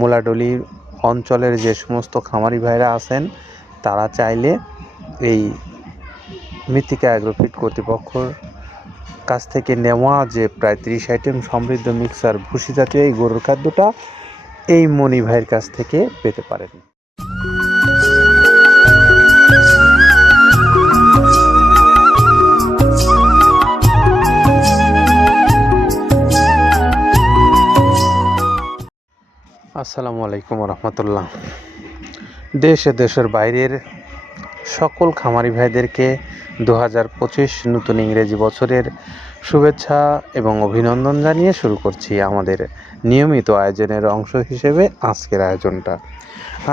মুলাডলি অঞ্চলের যে সমস্ত খামারি ভাইরা আছেন তারা চাইলে এই মৃত্তিকা অ্যাগ্রোফিট কর্তৃপক্ষর কাছ থেকে নেওয়া যে প্রায় 30 আইটেম সমৃদ্ধ মিক্সার ভুসি জাতীয় এই গরুর খাদ্যটা এই মনি ভাইয়ের কাছ থেকে পেতে পারেন। আসসালামু আলাইকুম রহমতুল্লাহ। দেশ ও দেশের বাইরের সকল খামারি ভাইদেরকে 2025 নতুন ইংরেজি বছরের শুভেচ্ছা এবং অভিনন্দন জানিয়ে শুরু করছি আমাদের নিয়মিত আয়োজনের অংশ হিসেবে আজকের আয়োজনটা।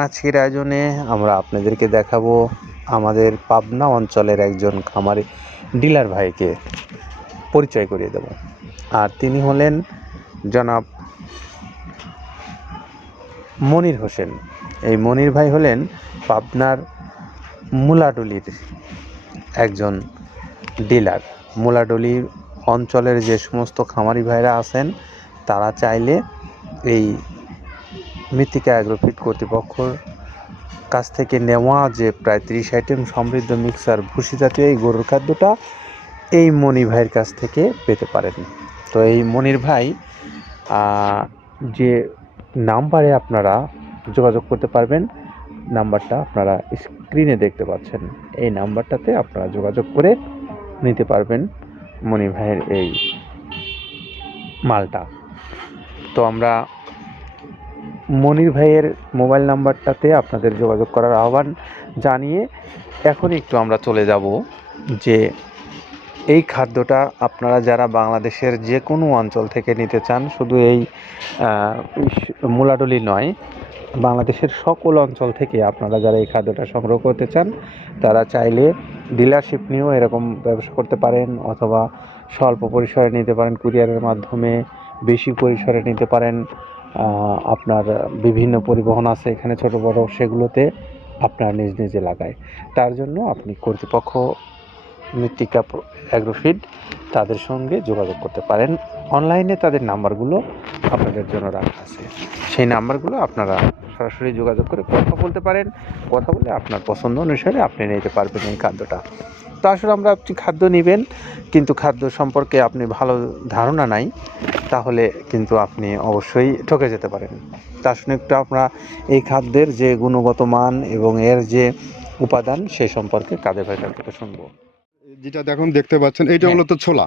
আজকের আয়োজনে আমরা আপনাদেরকে দেখাবো আমাদের পাবনা অঞ্চলের একজন খামারি ডিলার ভাইকে পরিচয় করিয়ে দেব। আর তিনি হলেন জনাব মনির হোসেন। এই মনির ভাই হলেন পাবনার মুলাডলির একজন ডিলার। মুলাডলি অঞ্চলের যে সমস্ত খামারি ভাইরা আছেন তারা চাইলে এই মৃত্তিকা অ্যাগ্রোফিট কর্তৃপক্ষর কাছ থেকে নেওয়া যে প্রায় 30 আইটেম সমৃদ্ধ মিক্সার ভুসি জাতীয় এই গরুর খাদ্যটা এই মনির ভাইয়ের কাছ থেকে পেতে পারেন। তো এই মনির ভাই যে নাম্বারে আপনারা যোগাযোগ করতে পারবেন, নাম্বারটা আপনারা স্ক্রিনে দেখতে পাচ্ছেন। এই নাম্বারটাতে আপনারা যোগাযোগ করে নিতে পারবেন মনির ভাইয়ের এই মালটা। তো আমরা মনির ভাইয়ের মোবাইল নাম্বারটাতে আপনাদের যোগাযোগ করার আহ্বান জানিয়ে এখন একটু আমরা চলে যাব যে এই খাদ্যটা আপনারা যারা বাংলাদেশের যে কোনো অঞ্চল থেকে নিতে চান, শুধু এই মুলাডলি নয়, বাংলাদেশের সকল অঞ্চল থেকে আপনারা যারা এই খাদ্যটা সংগ্রহ করতে চান তারা চাইলে ডিলারশিপ নিয়েও এরকম ব্যবসা করতে পারেন, অথবা স্বল্প পরিসরে নিতে পারেন কুরিয়ারের মাধ্যমে, বেশি পরিসরে নিতে পারেন। আপনার বিভিন্ন পরিবহন আছে এখানে ছোট বড়, সেগুলোতে আপনার নিজ নিজ এলাকায়। তার জন্য আপনি কর্তৃপক্ষ মৃত্তিকা অ্যাগ্রোফিট তাদের সঙ্গে যোগাযোগ করতে পারেন। অনলাইনে তাদের নাম্বারগুলো আপনাদের জন্য রাখা আছে, সেই নাম্বারগুলো আপনারা সরাসরি যোগাযোগ করে কথা বলতে পারেন। কথা বলে আপনার পছন্দ অনুসারে আপনি নিতে পারবেন এই খাদ্যটা। তো আসলে আমরা আপনি খাদ্য নেবেন কিন্তু খাদ্য সম্পর্কে আপনি ভালো ধারণা নাই, তাহলে কিন্তু আপনি অবশ্যই ঠকে যেতে পারেন। তার সঙ্গে একটু আমরা এই খাদ্যের যে গুণগত মান এবং এর যে উপাদান সে সম্পর্কে কাদের ভাইটার থেকে শুনবো। যেটা দেখতে পাচ্ছেন এইটা হলো তো ছোলা।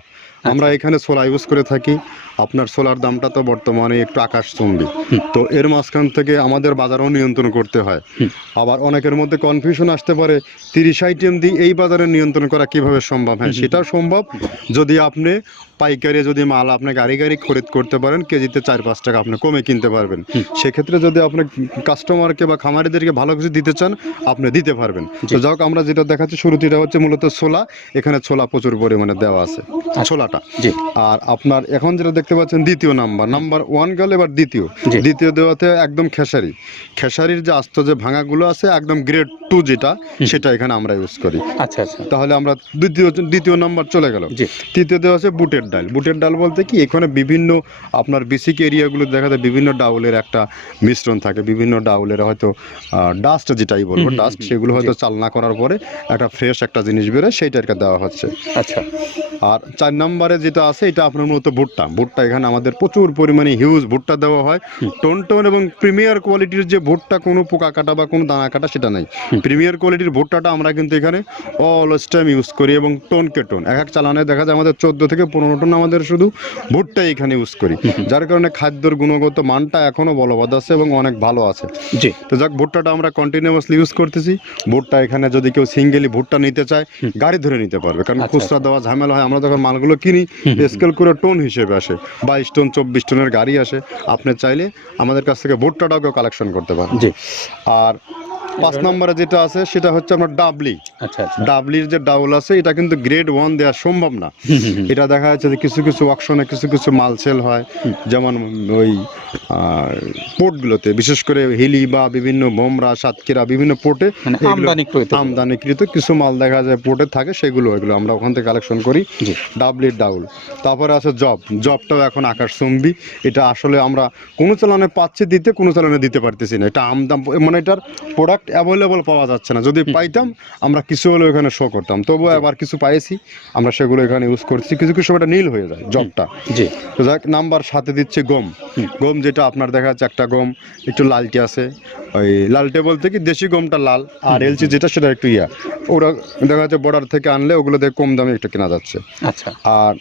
আমরা এখানে ছোলা ইউজ করে থাকি। আপনার ছোলার দামটা তো বর্তমানে একটু আকাশচুম্বী। তো এর মাঝখান থেকে আমাদের বাজারও নিয়ন্ত্রণ করতে হয়। আবার অনেকের মধ্যে কনফিউশন আসতে পারে 30 আইটেম দিয়ে এই বাজারে নিয়ন্ত্রণ করা কিভাবে সম্ভব। হ্যাঁ, সেটাও সম্ভব যদি আপনি পাইকারি যদি মাল আপনি গাড়ি খরিদ করতে পারেন, কেজিতে 4-5 টাকা আপনি কমে কিনতে পারবেন। সেক্ষেত্রে যদি আপনি কাস্টমারকে বা খামারিদেরকে ভালো কিছু দিতে চান আপনি দিতে পারবেন। তো যাক, আমরা যেটা দেখাচ্ছি শুরুতে এটা হচ্ছে মূলত ছোলা। এখানে ছোলা প্রচুর পরিমাণে দেওয়া আছে ছোলাটা। আর আপনার এখন যেটা দেখতে পাচ্ছেন দ্বিতীয় নাম্বার 1 গেল, এবার দ্বিতীয় দেওয়াতে একদম খেসারির যে আস্ত যে ভাঙাগুলো আছে একদম গ্রেড 2 যেটা, সেটা এখানে আমরা ইউজ করি। আচ্ছা আচ্ছা, তাহলে আমরা দ্বিতীয় নাম্বার চলে গেল। তৃতীয় দেওয়া আছে বুটের ডাল বলতে কি, এখানে বিভিন্ন আপনার বেসিক এরিয়াগুলো দেখা যায় বিভিন্ন ডাউলের একটা মিশ্রণ থাকে, বিভিন্ন ডাউলের হয়তো ডাস্ট যেটাই বলবো ডাস্ট, সেগুলো হয়তো চালনা করার পরে একটা ফ্রেশ একটা জিনিস বেরোয়, সেইটাকে দেওয়া হচ্ছে। আচ্ছা। আর 4 নম্বরে যেটা আছে এটা আপনার মূলত ভুট্টা এখানে আমাদের প্রচুর পরিমাণে হিউজ ভুট্টা দেওয়া হয়। টোন এবং প্রিমিয়ার কোয়ালিটির যে ভুট্টা, কোনো পোকা কাটা বা কোনো দানা কাটা সেটা নাই। প্রিমিয়ার কোয়ালিটির ভুট্টাটা আমরা কিন্তু এখানে অলওয়েজ টাইম ইউজ করি, এবং টোনকে টোন এক চালানে দেখা যায় আমাদের 14 থেকে 15 টন আমাদের শুধু ভুট্টা এখানে ইউজ করি, যার কারণে খাদ্যের গুণগত মানটা এখনো বলবৎ আছে এবং অনেক ভালো আছে। তো যাক, ভুট্টাটা আমরা কন্টিনিউয়াসলি ইউজ করতেছি। ভুট্টা এখানে যদি কেউ সিঙ্গেলি ভুট্টা নিতে চায় গাড়ি ধরে নিতে পারবে, কারণ খুচরা দেওয়া ঝামেলা হয়। আমরা যখন মালগুলো কিনি স্কেল করে টোন হিসেবে আসে, 22 টন 24 টনের গাড়ি আসে। আপনি চাইলে আমাদের কাছ থেকে ভুট্টাটাও কালেকশন করতে পারেন। আর 5 নম্বরে যেটা আছে সেটা হচ্ছে আপনার ডাবলি। আচ্ছা আচ্ছা। ডাবলির যে ডাউল আছে এটা কিন্তু গ্রেড 1 দেওয়া সম্ভব না। এটা দেখা যাচ্ছে যে কিছু কিছু অকশনে কিছু কিছু মাল সেল হয়, যেমন ওই পোর্টগুলোতে, বিশেষ করে হিলি বা বিভিন্ন বোমরা সাতক্ষীরা বিভিন্ন পোর্টে মানে আমদানিকৃত কিছু মাল দেখা যায় পোর্টে থাকে, এগুলো আমরা ওখান থেকে কালেকশন করি। ডাবলির ডাউল। তারপরে আছে জবটাও এখন আকাশচুম্বী। এটা আসলে আমরা কোনো চালানে পাচ্ছি দিতে, কোনো চালানে দিতে পারতেছি না। এটা আমদাম মানে এটার প্রোডাক্ট অ্যাভেলেবল পাওয়া যাচ্ছে না। যদি পাইতাম আমরা কিছু হলেও এখানে শো করতাম, তবুও আবার কিছু পাইছি আমরা, সেগুলো এখানে ইউজ করছি। কিছু কিছু সময় এটা নীল হয়ে যায় জবটা। তো যাক, নাম্বার সাথে দিচ্ছে গম, যেটা আপনার দেখা যাচ্ছে একটা গম একটু লালটে আছে, ওই লালটে বলতে কি দেশি গমটা লাল, আর এলচি যেটা সেটা একটু ওরা দেখা যাচ্ছে বর্ডার থেকে আনলে ওগুলো থেকে কম দামে একটু কেনা যাচ্ছে। আচ্ছা। আর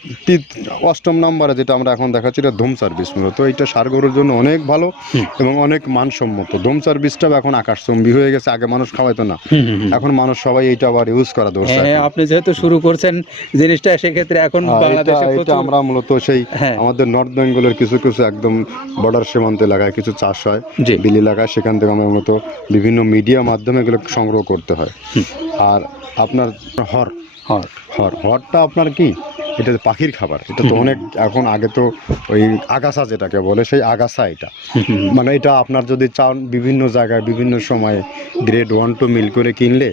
8ম নাম্বারে যেটা আমরা এখন দেখাচ্ছি এটা ধুম সার্ভিস। মূলত এটা ষাঁড় গরুর জন্য অনেক ভালো এবং অনেক মানসম্মত। ধুম সার্ভিসটাও এখন আকাশচুম্বী হয়ে গেছে। আগে মানুষ খাওয়াইতো না, এখন মানুষ সবাই এইটা আবার ইউজ করা ধরছে। আপনি যেহেতু শুরু করছেন জিনিসটা, সেক্ষেত্রে এখন বাংলাদেশে এটা আমরা মূলত সেই আমাদের নর্থ বেঙ্গলের কিছু কিছু একদম বর্ডার সীমান্ত এলাকায় কিছু চাষ হয়, বিল এলাকায়, সেখান থেকে আমরা মূলত বিভিন্ন মিডিয়া মাধ্যমে এগুলো সংগ্রহ করতে হয়। আর আপনার হরটা আপনার কি, এটা পাখির খাবার। এটা তো অনেক এখন, আগে তো ওই আগাছা যেটাকে বলে সেই আগাছা এটা, মানে এটা আপনার যদি চান বিভিন্ন জায়গায় বিভিন্ন সময়ে গ্রেড 1-2 মিল করে কিনলে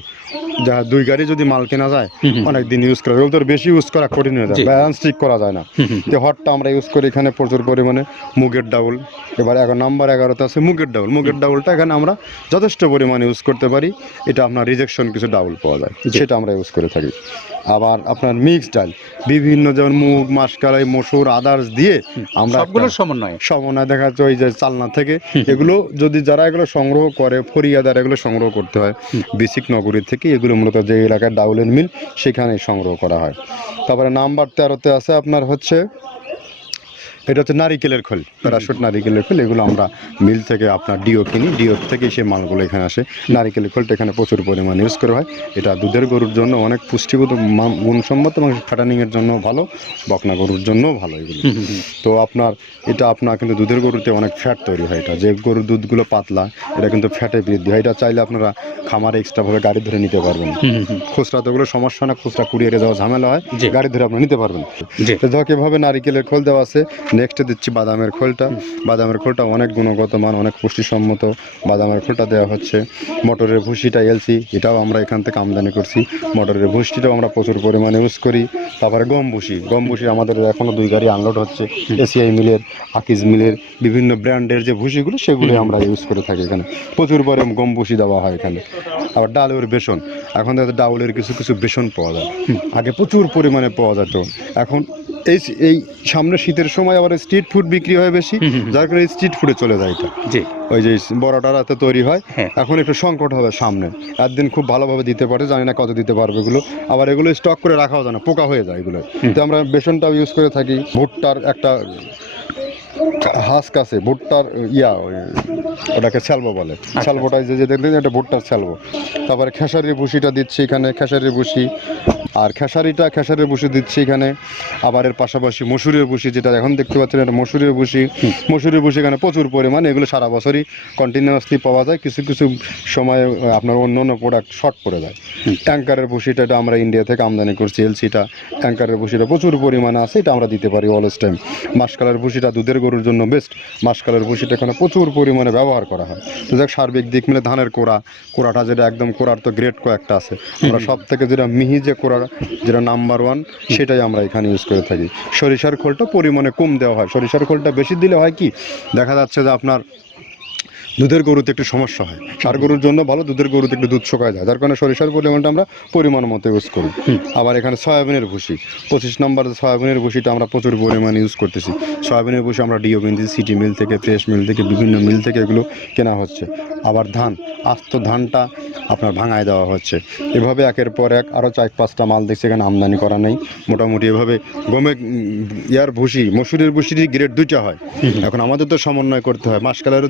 যা 2 গাড়ি যদি মাল কেনা যায় অনেক দিন ইউজ করা যায়। ওগুলো তো বেশি ইউজ করা কঠিন হয়ে যায়, ব্যালেন্স ঠিক করা যায় না। তো হটটা আমরা ইউজ করি এখানে প্রচুর পরিমাণে। মুগের ডাউল, এবার নাম্বার 11তে আছে মুগের ডাউলটা এখানে আমরা যথেষ্ট পরিমাণে ইউজ করতে পারি। এটা আপনার রিজেকশন কিছু ডাউল পাওয়া যায়, সেটা আমরা ইউজ করে থাকি। আবার আপনার মিক্স ডাল বিভিন্ন, যেমন মুগ, মাসকলাই, মসুর, আদার্স দিয়ে আমরা সবগুলোর সমন্বয় দেখা যাচ্ছে ওই যে চালনা থেকে এগুলো যদি যারা এগুলো সংগ্রহ করে, ফরিয়াদার এগুলো সংগ্রহ করতে হয় বেসিক নগরী থেকে। এগুলো মূলত যে এলাকায় ডাউলের মিল সেখানে সংগ্রহ করা হয়। তারপরে নাম্বার 13তে আছে আপনার হচ্ছে, এটা হচ্ছে নারিকেলের খোল, প্যারাশুট নারিকেলের খোল। এগুলো আমরা মিল থেকে আপনার ডিও কিনি, ডিওর থেকে সেই মালগুলো এখানে আসে। নারিকেলের খোলটা এখানে প্রচুর পরিমাণে ইউজ করা হয়। এটা দুধের গরুর জন্য অনেক পুষ্টিগত গুণসম্মত এবং ফ্যাটানিংয়ের জন্য ভালো, বকনা গরুর জন্যও ভালো এগুলো। তো আপনার এটা কিন্তু দুধের গরুতে অনেক ফ্যাট তৈরি হয়। এটা যে গরুর দুধগুলো পাতলা, এটা কিন্তু ফ্যাটে বৃদ্ধি হয়। এটা চাইলে আপনারা খামারে এক্সট্রাভাবে গাড়ি ধরে নিতে পারবেন। খুচরা তো ওগুলো সমস্যা না, খুচরা কুরিয়ারে যাওয়া ঝামেলা হয়, গাড়ি ধরে আপনি নিতে পারবেন। ধর এভাবে নারিকেলের খোল দেওয়া আছে। নেক্সটে দিচ্ছি বাদামের খোলটা অনেক গুণগত মান, অনেক পুষ্টিসম্মত বাদামের খোলটা দেওয়া হচ্ছে। মটরের ভুসিটা এলসি, এটাও আমরা এখান থেকে আমদানি করছি। মটরের ভুসিটাও আমরা প্রচুর পরিমাণে ইউজ করি। তারপরে গম ভুসি আমাদের এখনও 2 গাড়ি আনলোড হচ্ছে। এসিআই মিলের, আকিজ মিলের বিভিন্ন ব্র্যান্ডের যে ভুসিগুলো সেগুলো আমরা ইউজ করে থাকি। এখানে প্রচুর পরিমাণে গম ভুসি দেওয়া হয় এখানে। আবার ডালের বেসন, এখন ডাউলের কিছু কিছু বেসন পাওয়া যায়, আগে প্রচুর পরিমাণে পাওয়া যেত। এখন এই সামনে শীতের সময় আবার স্ট্রিট ফুড বিক্রি হয় বেশি, যার কারণে স্ট্রিট ফুডে চলে যায় এটা। ওই যে বড়টা রাতে তৈরি হয়, এখন একটু সংকট হবে সামনে। একদিন খুব ভালোভাবে দিতে পারে, জানি না কত দিতে পারবে এগুলো। আবার এগুলো স্টক করে রাখাও যায় না, পোকা হয়ে যায় এগুলো। তো আমরা বেসনটাও ইউজ করে থাকি। ভুট্টার একটা হাস্ক আছে, ভুট্টার ওটাকে স্যালবো বলে, স্যালবোটাই যে দেখবেন এটা ভুট্টার স্যালবো। তারপরে খেসারির ভুসিটা দিচ্ছি এখানে, খেসারির ভুসি। আর খেসারির ভুসি দিচ্ছি এখানে। আবার এর পাশাপাশি মসুরের ভুসি, যেটা এখন দেখতে পাচ্ছেন এটা মসুরের ভুসি এখানে প্রচুর পরিমাণে। এগুলো সারা বছরই কন্টিনিউয়াসলি পাওয়া যায়, কিছু কিছু সময় আপনার অন্য প্রোডাক্ট শর্ট পড়ে যায়। ট্যাঙ্কারের ভুসিটা এটা আমরা ইন্ডিয়া থেকে আমদানি করছি, এলসিটা। ট্যাঙ্কারের ভুসিটা প্রচুর পরিমাণে আছে, এটা আমরা দিতে পারি অলওয়েজ টাইম। মাসকালের ভুসিটা দুধের গরুর জন্য বেস্ট। মাসকালের ভুসিটা এখানে প্রচুর পরিমাণে ব্যবহার করা হয়। তো দেখ, সার্বিক দিক মিলে ধানের কোড়াটা যেটা একদম, কোড়ার তো গ্রেড কয়েকটা আছে, আমরা সব থেকে যেটা মিহি যে কোড়া, যেটা নাম্বার 1, সেটাই আমরা এখানে ইউজ করে থাকি। সরিষার খোলটা পরিমাণে কম দেওয়া হয়। সরিষার খোলটা বেশি দিলে হয় কি, দেখা যাচ্ছে যে আপনার দুধের গরুতে একটু সমস্যা হয়। ষাঁড় গরুর জন্য ভালো, দুধের গরুতে একটু দুধ শুকায় যায়, যার কারণে সরিষার পরিমাণটা আমরা পরিমাণ মতো ইউজ করি। আবার এখানে সয়াবিনের ভুসি, 25 নম্বর সয়াবিনের ভুসিটা আমরা প্রচুর পরিমাণে ইউজ করতেছি। সয়াবিনের ভুসি আমরা ডিও কিনতেছি সিটি মিল থেকে, ফ্রেশ মিল থেকে, বিভিন্ন মিল থেকে এগুলো কেনা হচ্ছে। আবার আস্ত ধানটা আপনার ভাঙায় দেওয়া হচ্ছে। এভাবে একের পর এক আরও 4-5টা মাল দেখছি এখানে আমদানি করা নেই। মোটামুটি এভাবে ভুসি, মসুরের ভুসিরই গ্রেড 2টা হয়। এখন আমাদের তো সমন্বয় করতে হয়, মাসকালেরও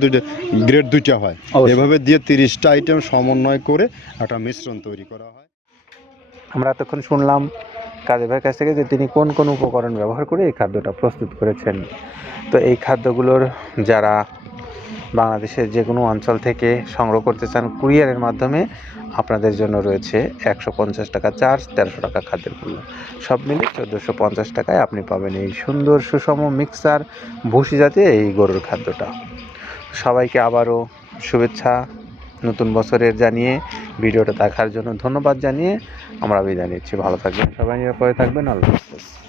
গ্রেড 2টা হয়। এভাবে দিয়ে 30টা আইটেম সমন্বয় করে একটা মিশ্রণ তৈরি করা হয়। আমরা এতক্ষণ শুনলাম কাজী ভাইয়ের কাছ থেকে যে তিনি কোন কোন উপকরণ ব্যবহার করে এই খাদ্যটা প্রস্তুত করেছেন। তো এই খাদ্যগুলোর যারা বাংলাদেশের যে কোনো অঞ্চল থেকে সংগ্রহ করতে চান কুরিয়ারের মাধ্যমে, আপনাদের জন্য রয়েছে 150 টাকা চার্জ, 1300 টাকা খাদ্যের মূল্য, সব মিলে 1450 টাকায় আপনি পাবেন এই সুন্দর সুষম মিক্সার ভুসি জাতীয় এই গরুর খাদ্যটা। সবাইকে আবারও শুভেচ্ছা নতুন বছরের জানিয়ে, ভিডিওটা দেখার জন্য ধন্যবাদ জানিয়ে আমরা বিদায় নিচ্ছি। ভালো থাকবেন সবাই, নিরাপদে থাকবেন। আল্লাহ হাফেজ।